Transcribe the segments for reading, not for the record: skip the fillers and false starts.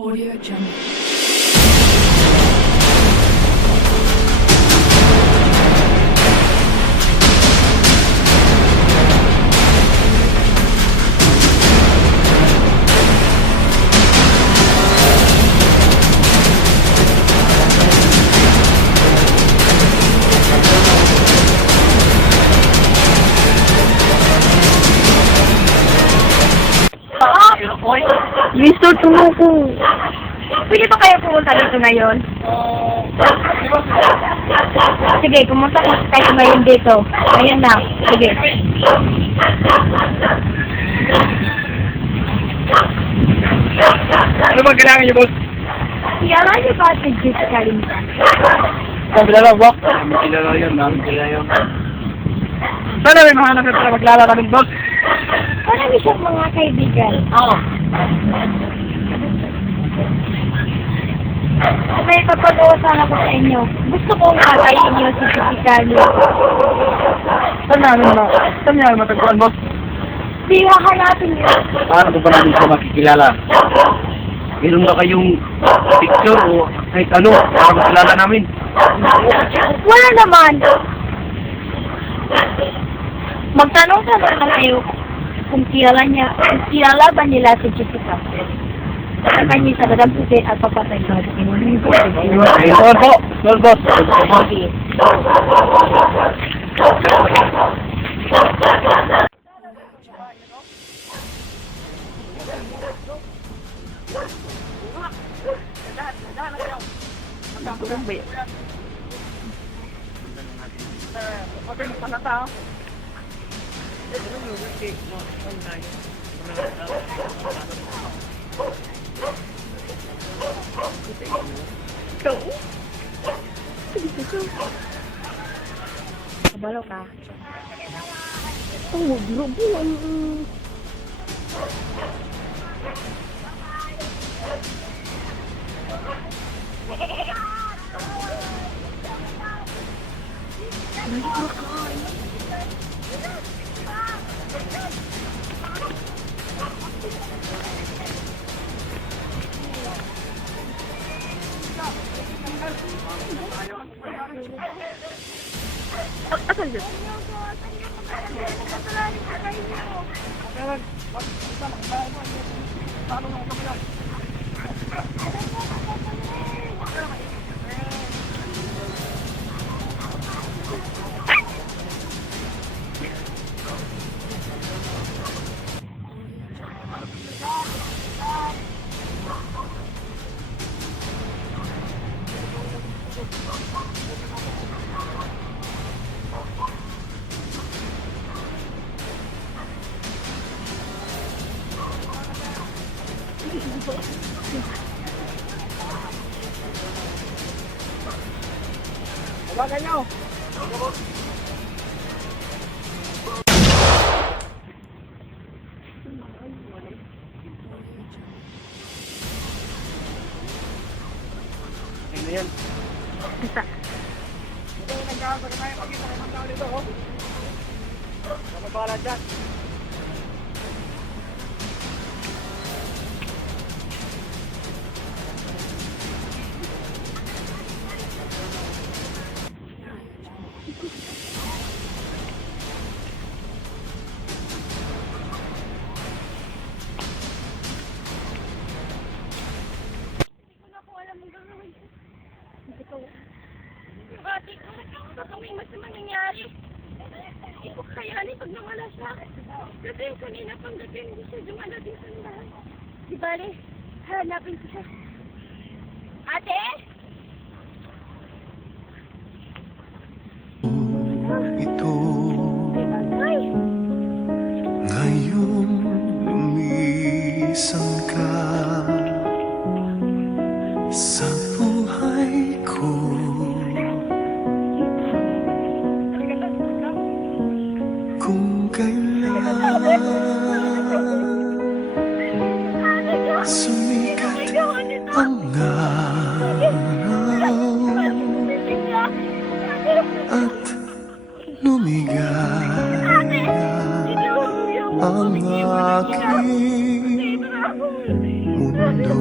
Audio Jungle. Mr. Tumuko, pwede ba kayo pumunta dito ngayon? Sige, pumunta ko kayo ngayon dito. Ngayon lang. Sige. Ano bang kailangan niyo, boss? Kiyala niyo ba si Jessica Limita? Ang kilala ba? Kilala yun, namin kilala yun. Sana may mga namin para maglalaro ng boss. Marami siyang mga kaibigan. Oo. May papagawa sana ko sa inyo. Gusto kong kakain niyo si Jessica Limita. Saan niya matagpuan, boss? Di hahanapin niyo. Paano ba namin siya makikilala? Meron ba kayong picture o kahit ano para makilala namin? Wala naman. Magtanong-tanong lang kayo kung kilala ba nila si Jessica. Sa kanya sa dadamputin at papatay sa Ayun po, boss. Kabalo ka. Oh, bro. Asan yun? Tawagan niyo! Ano yan? Isa. Ito yung nagkakaroon tayo pag-isa ng tao dito, oh. Kapabala dyan. Bakit kung may masama nangyari? Hindi ko kayanin pag nawala siya. Kasi kanina pang gabi hindi siya dumadating sa lahat. Di bale, hanapin ko siya. Ate? Ito Ay! ngayon lumisan ka sa buhay ko. Kung kailan sumikat ang araw at lumigaya ang aking mundo.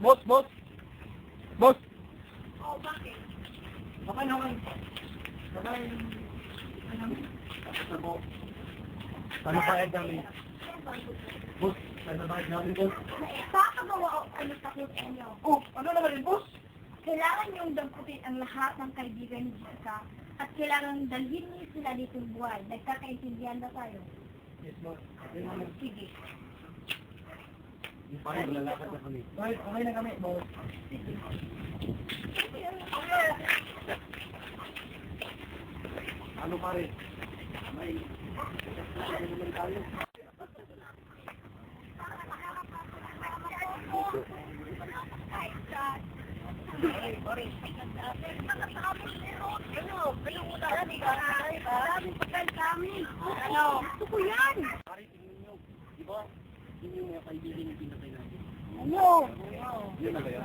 Boss, boss. Boss. Oh, bakit? Okay. Ano ba yung namin? Boss, ano ba yung namin, boss? Pakagawa o ano sa inyo? Oh, ano naman yun, boss? Kailangan niyong damputin ang lahat ng kaibigan ni Jessica at kailangan dalhin niyo sila dito buhay. Nagkakaintindihan ba tayo? Yes, boss. Sige. Paano lalakad na kami? Bakit? Okay na kami, boss. Ano pare? May... Ano naman tayo? Gusto ko yan! Pare, tingnan nyo. Di ba? Yun yung mga kaibigan yung pinatay natin. Ano? Yun na ba yan?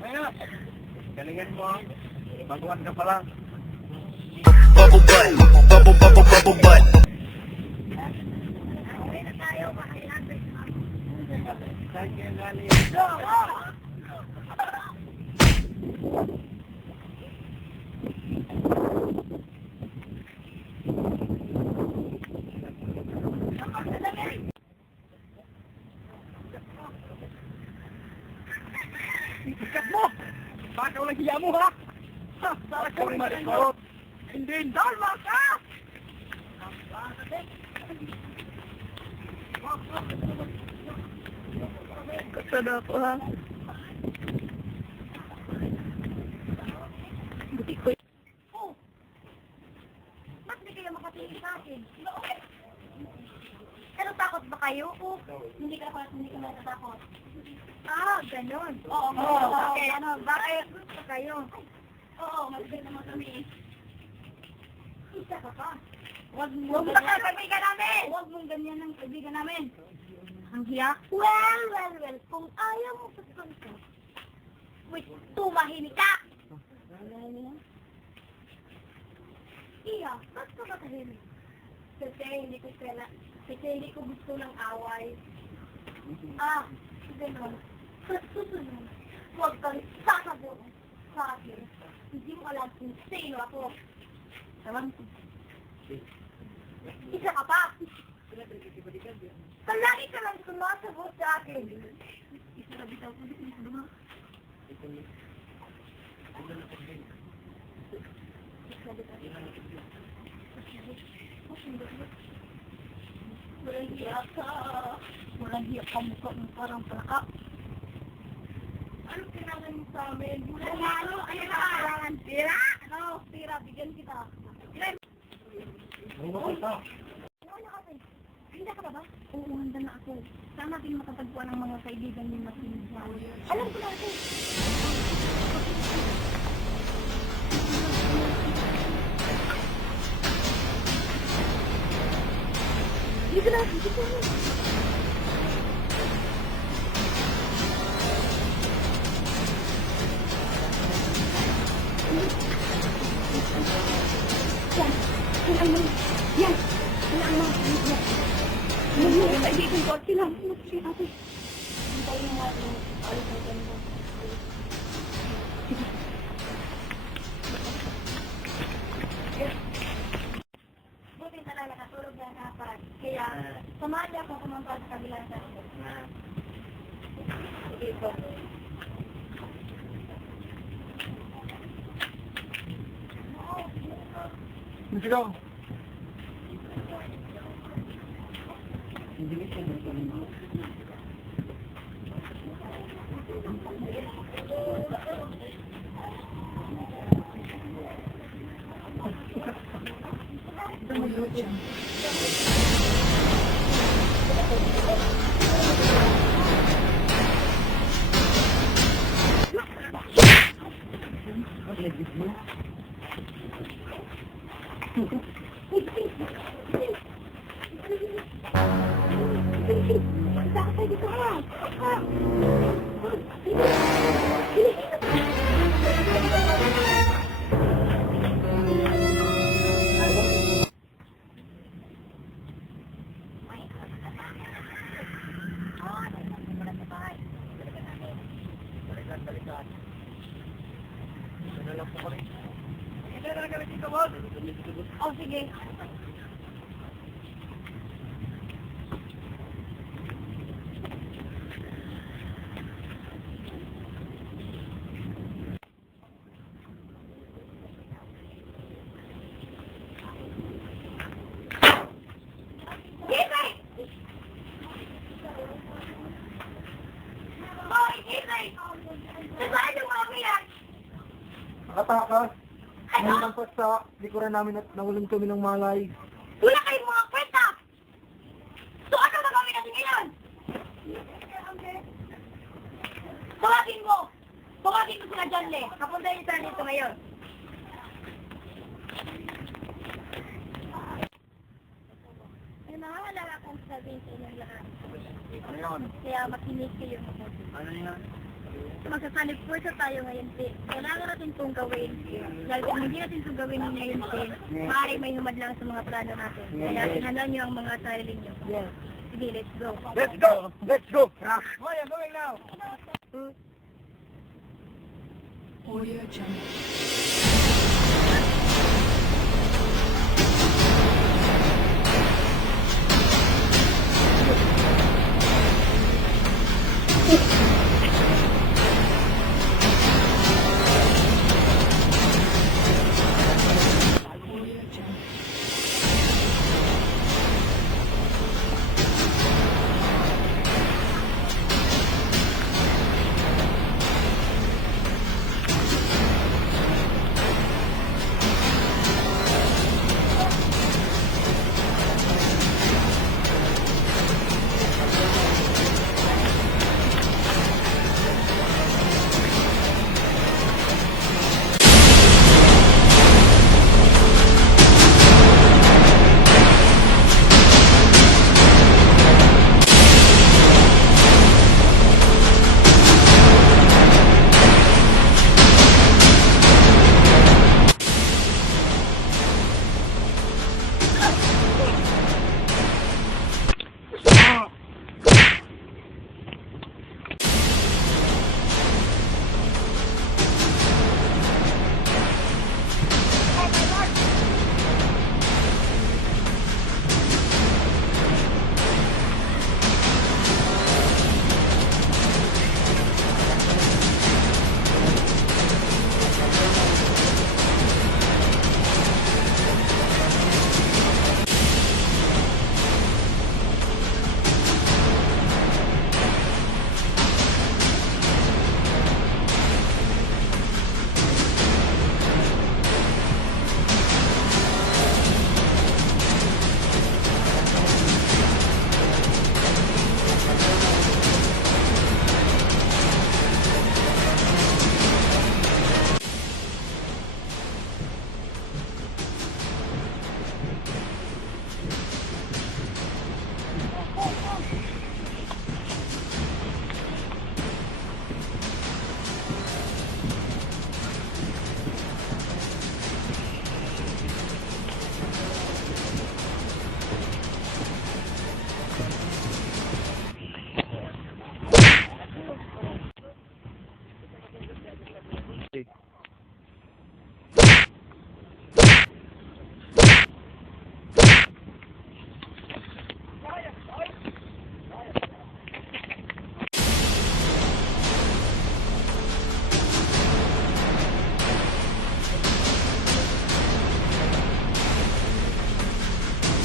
Ano? Galingan mo, baguhan ka pa lang. Bubble butt, bubble butt. Saan kaya galing? Ikat mo! Baka walang hiya mo, ha? Para kang malikot! Hindi, dalma ka! Kasada ako ha. Buti ko. Oh! Ba't di kayo makatingin sa akin? Pero takot ba kayo? Oh, hindi ka natatakot. Ah, ganun. Oo, okay. Ano, bakit gusto kayo? Oo, magiging naman kami. Isa ka pa. Huwag mong ganyan ang kaibigan namin! Huwag mong ganyan ang kaibigan namin. Ang hiya? Well. Kung ayaw mo sa konto, wait, tumahimik ka! Iya, ba't ka matahimik? Kasi hindi ko gusto ng away. Ah, ganun. Sa susunod, huwag kang sasagot sa akin. Hindi mo alam kung sino ako. Alam ko. Isa ka pa! Palagi ka lang sumasagot sa akin. Isa ka bitaw ko dito. Walang hiya ka. Walang hiya ka mukha mo parang plaka. Ano kailangan mo sa amin? Ano kailangan? Tira? Ano? Tira, bigyan kita. Handa ka ba? Oo, handa na ako. Saan natin makatagpuan ang mga kaibigan ni Martin? Alam ko na ako. Dito na, dito na. Yan. Kaibigan ko, sila ate. Hintayin mo natin. Alis na ganito. Buti talaga nakatulog na kapat. Kaya, samahan niya akong kumampa sa kabilang sa ito. Sige po. Sigaw! Oh, sige. Gisay! Hoy, Gisay! Saan yung mga umiyak? Nakatakas. Ngayon ang sa likuran namin at nawalan kami ng malay. Wala kayong mga kwenta! So ano na gawin natin ngayon? Tawagin mo! Tawagin mo sila John Le. Kapunta yung sila dito ngayon. May mahalala akong sabihin sa inyong lahat. Ano? Kaya makinig kayo mabuti. Ano yan? Magsasanib po tayo ngayon, Tin. Kailangan natin itong gawin. Dahil kung hindi natin itong gawin ngayon, Tin, maaaring may humad lang sa mga plano natin. Kaya tinandaan niyo ang mga sarili niyo. Yes. Sige, let's go. Let's go! Let's go! What are you doing now? Audio Jungle. Audio Jungle.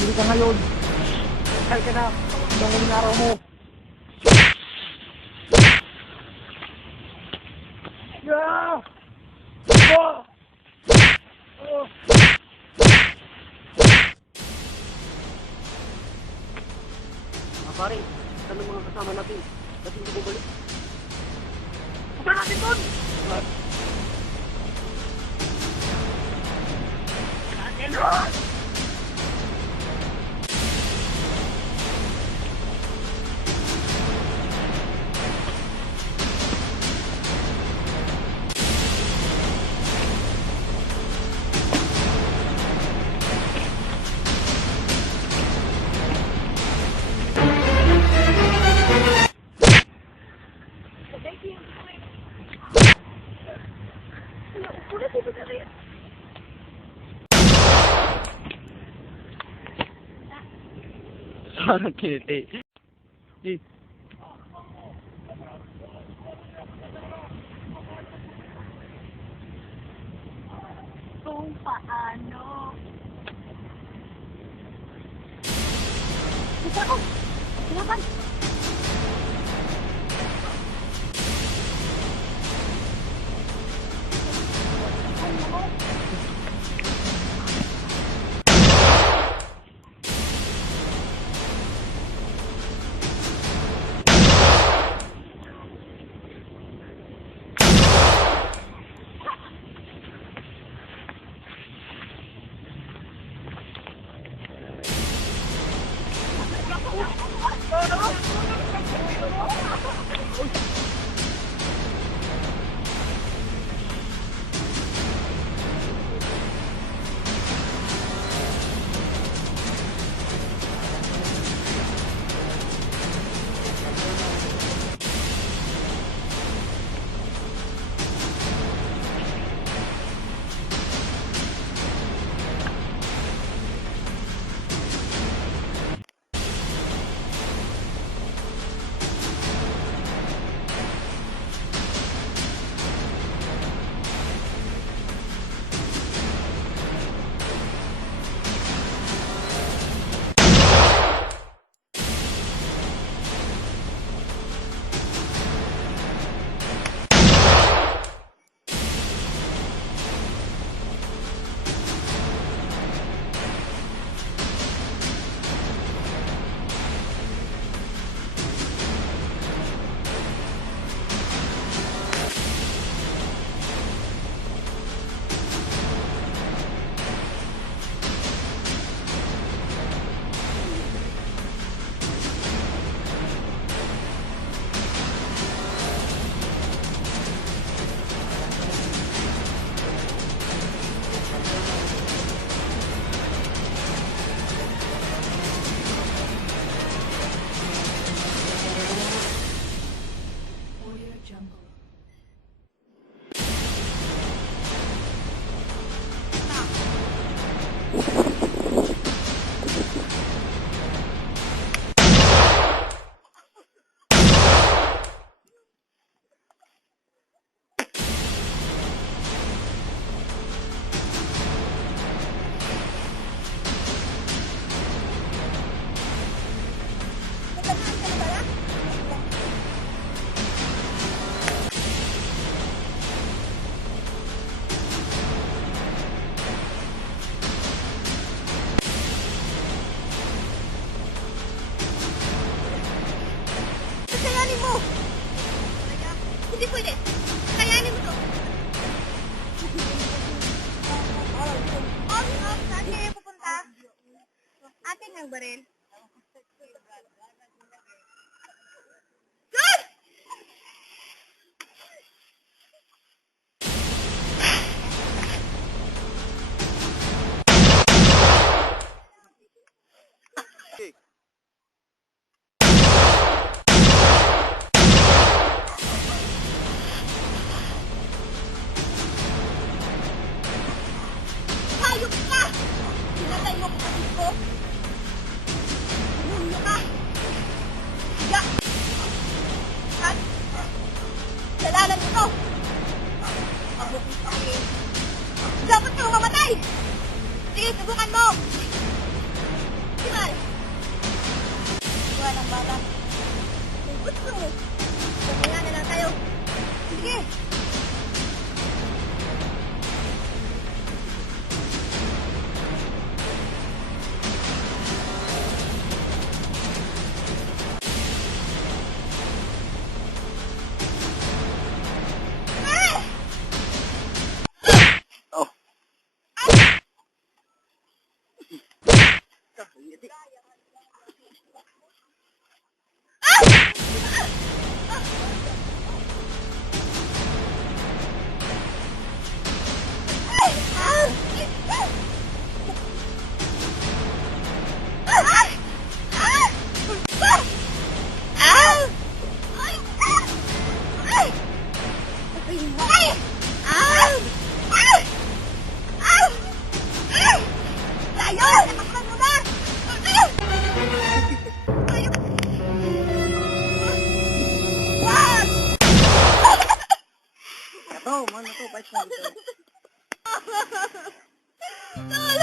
Hindi ka ngayon. Kaya ka na. Ang huling araw mo. Yeah! Oh! Oh! Pare, saan ang mga kasama natin? Ba't hindi bumalik? Punta natin doon! Natin doon! Parang kiliti. Eh, Kung paano. Isa ko! Laban! Audio Jungle. Kakayanin mo! Hindi pwede! Kakayanin mo to! Saan kayo pupunta? Atin ang baril. Sir! Hayop ka! Sinatay mo kapatid ko! Bumulyo ka! Higa! At salanan mo to! Ako kung sabihin, dapat kang mamatay! Sige, subukan mo! Simal! Buwan ang bala. Kung gusto mo, kumaya na lang tayo. Sige!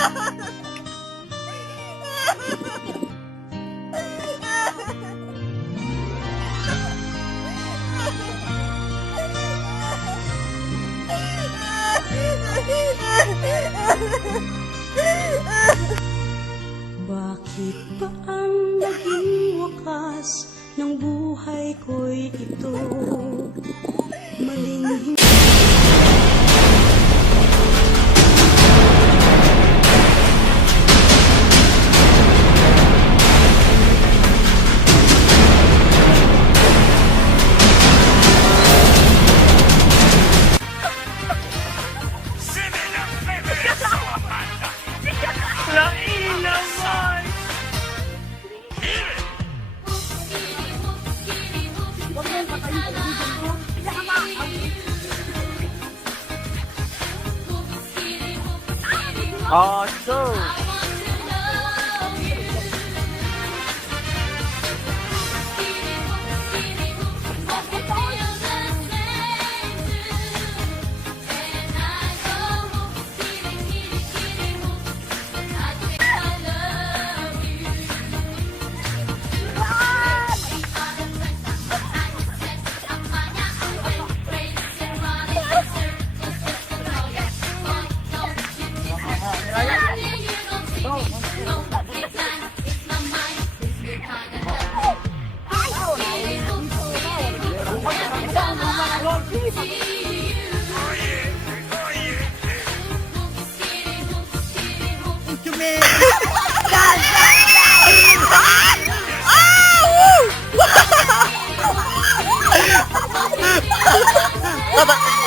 Bakit ba ang naging wakas ng buhay ko'y ito? Maling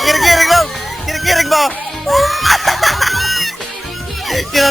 Kirig-kirig mo! Kirig-kirig mo! Sino